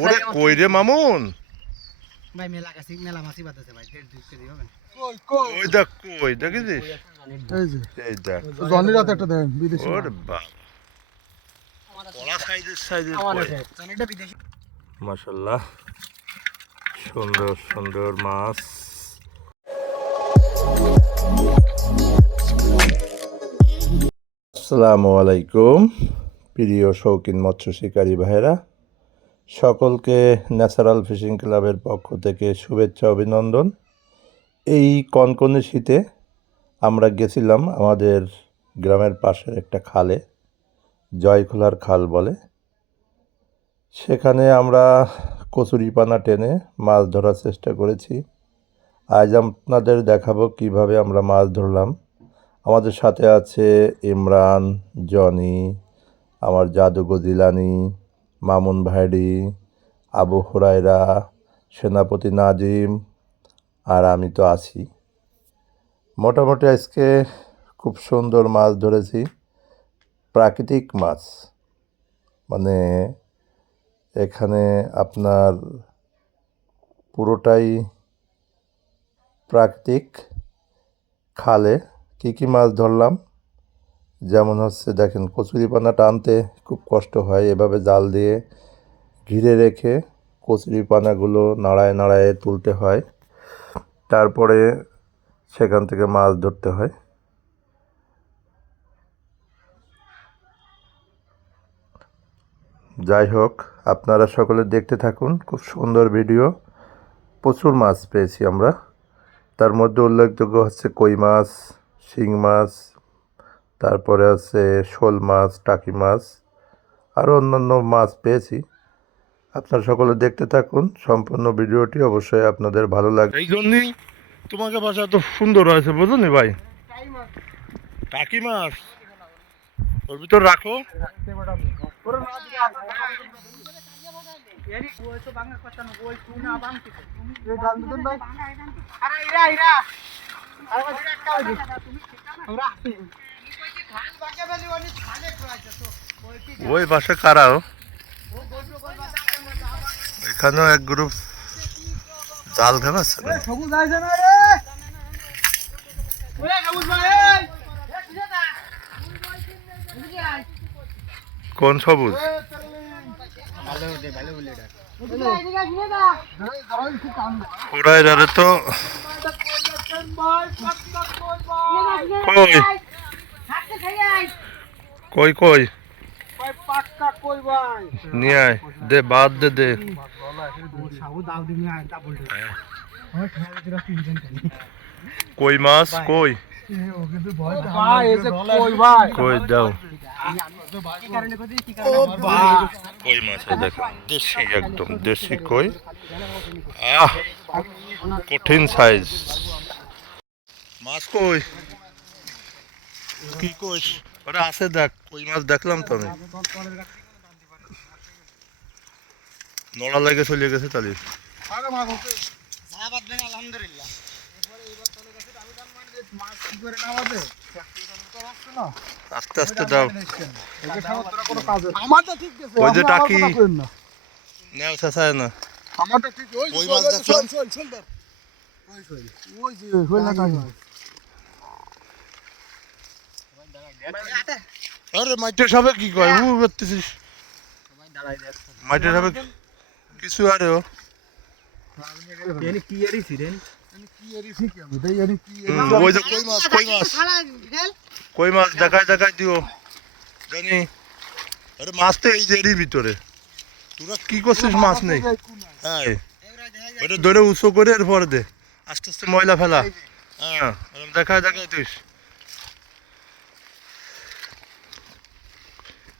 ওরে কই রে মামুন? ভাই মেলা কাছে মেলা মাছি ভাই দেড় দুই কেজি হবে ওই দেখ কই দেখেছিস এই যে। এই দেখ। জনির হাতে একটা দেন বিদেশি ওরে বাপ কলা সাইজের সাইজের জনিটা বিদেশি। মাশাল্লাহ। সুন্দর সুন্দর মাছ। আসসালামু আলাইকুম প্রিয় শৌখিন মৎস্য শিকারী ভাইরা সকলকে ন্যাচারাল ফিশিং ক্লাবের পক্ষ থেকে শুভেচ্ছা, অভিনন্দন। এই কনকনে শীতে আমরা গেছিলাম আমাদের গ্রামের পাশের একটা খালে, জয়খোলার খাল বলে। সেখানে আমরা কচুরিপানা টেনে মাছ ধরার চেষ্টা করেছি। আজ আপনাদের দেখাবো কীভাবে আমরা মাছ ধরলাম। আমাদের সাথে আছে ইমরান, জনি, আমার জাদুগো জিলানি মামুন ভাইডি, আবু হুরাইরা সেনাপতি নাজিম, আর আমি তো আছি। মোটামুটি আজকে খুব সুন্দর মাছ ধরেছি, প্রাকৃতিক মাছ। মানে এখানে আপনার পুরোটাই প্রাকৃতিক। খালে কী কী মাছ ধরলাম? যেমন হচ্ছে দেখেন কচুরিপানা টানতে খুব কষ্ট হয়, এভাবে জাল দিয়ে ঘিরে রেখে কচুরিপানাগুলো নাড়ায় নাড়ায় তুলতে হয়। তারপরে সেখান থেকে মাছ ধরতে হয়। যাই হোক, আপনারা সকলে দেখতে থাকুন, খুব সুন্দর ভিডিও। প্রচুর মাছ পেয়েছি আমরা। তার মধ্যে উল্লেখযোগ্য হচ্ছে কই মাছ, শিং মাছ তারপরে আছে শোল মাছ টাকি মাছ আরও অন্যান্য মাছ পেয়েছি। আপনারা সকলে দেখতে থাকুন সম্পূর্ণ ভিডিওটি অবশ্যই আপনাদের ভালো লাগবে। এই জন্যই তোমাকে বাসা তো সুন্দর হয়েছে বুঝলি ভাই? টাকি মাছ। ওর ভিতর রাখো। ভাই ওই বাসা কারাও এখানেও এক গ্রুপ জাল সুজাতা কোন সবুজ? তো কই? কই কই? পাক্কা নিয়ে আয় দে বাদ দে দে। কই মাছ? কই? দাও। মাছ? দেখো দেশি একদম দেশি কই। আহ কঠিন সাইজ মাছ কই? কি কই ওরা আছে দেখ কই মাছ দেখলাম তো আমি নড়া লাগে চলে গেছে তালি আলহামদুলিল্লাহ আস্তে আস্তে দাও কাজ ওই যে টাকি। নেও শেষায় না আমারটা ঠিক ওই ওই মাছ দেখলাম। চল চল ধর ওই ওই যে হইল টাকি আরে মাইটের কি কয়? করতেছিস। মাইটের কিছু আরে ও। কি কই মাছ দেখায় দেখায় দিও। জানি। আরে মাছ তো এই এরই ভিতরে। তোরা কি করছিস মাছ নেই? হ্যাঁ ওটা ধরে উঁচু করে এরপরে দে। আস্তে আস্তে ময়লা ফেলা। হ্যাঁ দেখায় দেখায় দিস।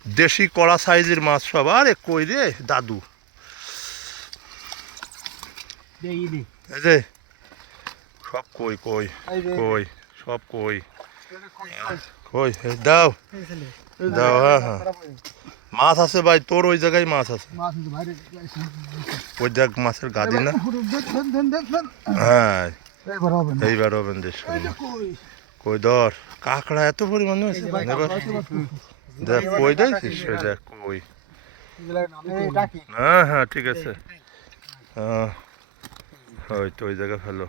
দেশি কড়া সাইজের মাছ সব। আরে কই রে দাদু। সব কই কই কই সব কই। কই দাও। দাও হ্যাঁ হ্যাঁ। মাছ আছে ভাই তোর ওই জায়গায় মাছ আছে। ওই দেখ মাছের গাদি না। হ্যাঁ। এইবার হবেন দেশ কই? ধর। কাঁকড়া এত পরিমাণে এবার। দেখ কই? দেখছিস দেখ কই হ্যাঁ হ্যাঁ ঠিক আছে। হ্যাঁ ওই তো ওই জায়গা ভালো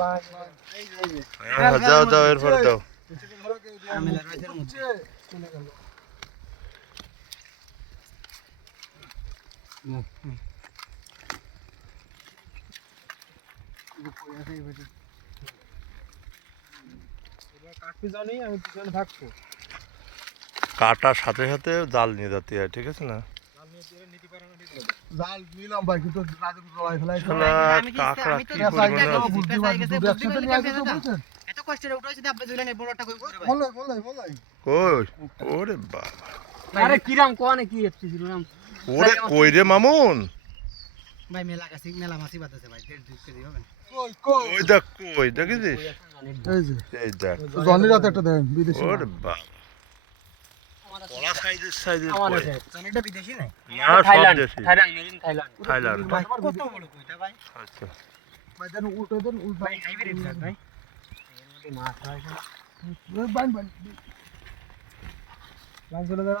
ভাই হ্যাঁ যাও যাও এরপরে দাও। চলে গেল আমি পিছনে থাকব কাটার সাথে সাথে জাল নিয়ে যেতে হয় ঠিক আছে না? জাল নিলাম ভাই কিন্তু ফেলাই কাঁকড়া কি পরিমাণে এত আপনি বড়টা কই বলাই বলাই বলাই। কই? ওরে বাবা। আরে কিরাম কোনে কি এফসি দিলাম ওরে কই রে মামুন? ভাই মেলা কাছে মেলা মাছি বাতাছে ভাই দেড় দুই কেজি হবে। কই কই? ওই দেখ কই দেখেছিস এই যে। এই দেখ। জনি রাতে একটা দেন বিদেশি ওরে বাবা। আচ্ছা। চলে যারা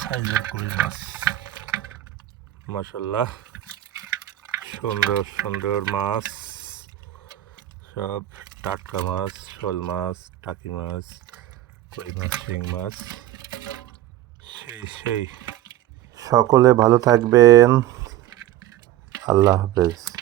সাইজের কই মাছ মাশাল্লাহ সুন্দর সুন্দর মাছ। সব টাটকা মাছ, শোল মাছ, টাকি মাছ, কই মাছ, শিং মাছ। সেই সেই। সকলে ভালো থাকবেন। আল্লাহ হাফেজ।